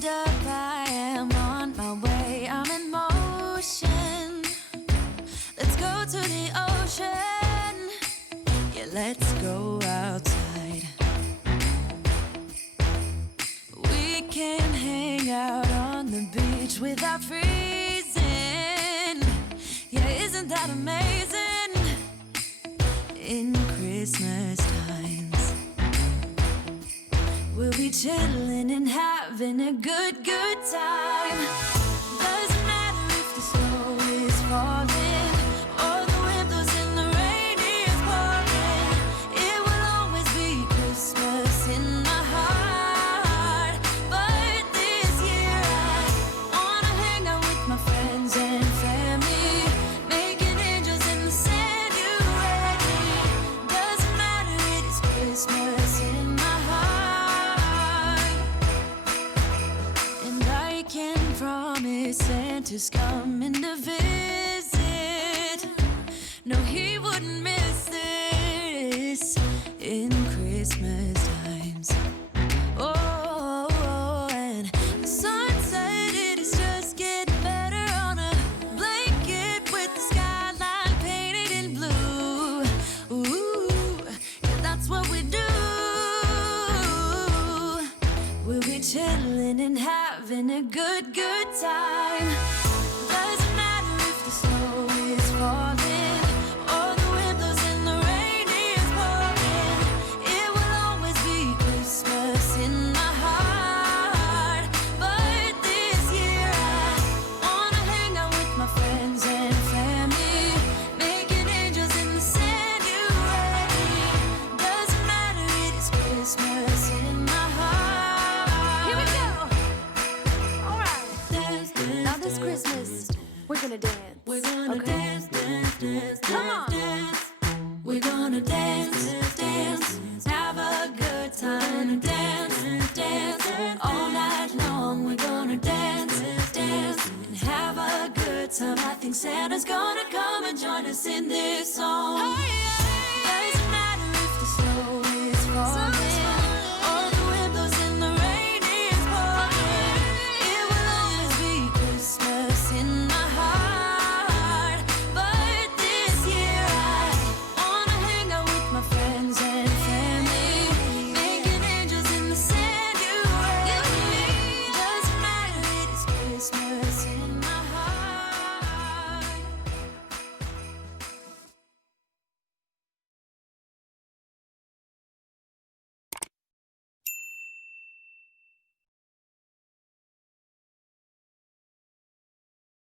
hold up, I am on my way, I'm in motion. Let's go to the ocean. Yeah, let's go outside. We can hang out on the beach without freezing. Yeah, isn't that amazing? In Christmas times, we'll be chilling and having a good time. Doesn't matter if the snow is falling or the wind blows and the rain is pouring. It will always be Christmas in my heart. But this year I wanna hang out with my friends and family, making angels in the sand. You ready? Doesn't matter, it is Christmas in my heart. And I can promise Santa's coming to visit. No, he wouldn't miss this in Christmas times. Oh, and the sun said it is just getting better on a blanket with the skyline painted in blue. Ooh, yeah, that's what we do. We'll be chilling and having a good time. Doesn't matter if the snow is falling or the wind blows and the rain is pouring. It will always be Christmas in my heart. But this year I wanna hang out with my friends and family, making angels in the sand. You ready? Doesn't matter, it is Christmas in my heart. Here we go. All right. Dance, dance, now this Christmas, we're gonna dance. We're gonna dance, dance, dance, come on. Dance. We're gonna dance, dance, have a good time. Dance, dance, all night long. We're gonna dance, dance, and have a good time. I think Santa's gonna come and join us in this song. Oh, yeah.